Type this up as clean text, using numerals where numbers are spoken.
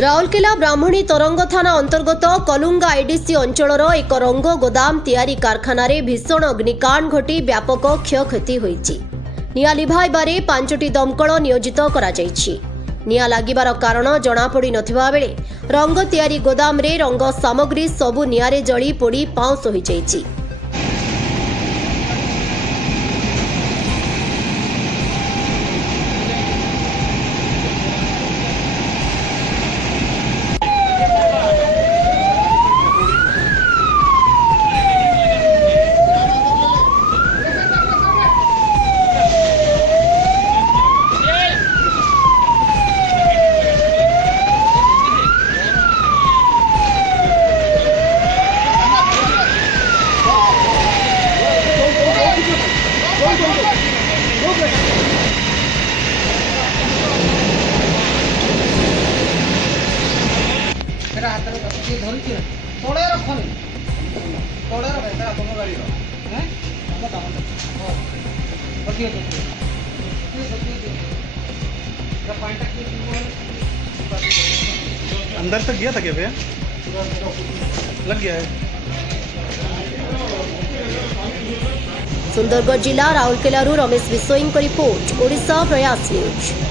राउरकेला ब्राह्मणी तरंग थाना अंतर्गत कलुंगा आईडीसी अंचलर एक रंग गोदाम तैयारी कारखाना भीषण अग्निकांड घटी व्यापक क्षयक्षति होईछि। निया लिभाइबारे 5टी दमकल नियोजित करा जायछि। निया लागिबार कारण जणा पड़ी नथिबा बेले रंग तैयारी गोदाम रे रंग सामग्री सबु नियारे जळी पोड़ी पाउंस होई जायछि। तोड़े रखनी तोड़े रखे तेरा तुम गाड़ी रो हैं हम काम हो बतियो अंदर तक गया था क्या भैया? लग गया है। सुंदरगढ़ जिला राउरकेला रमेश विश्वईं रिपोर्ट ओडिशा प्रयास न्यूज।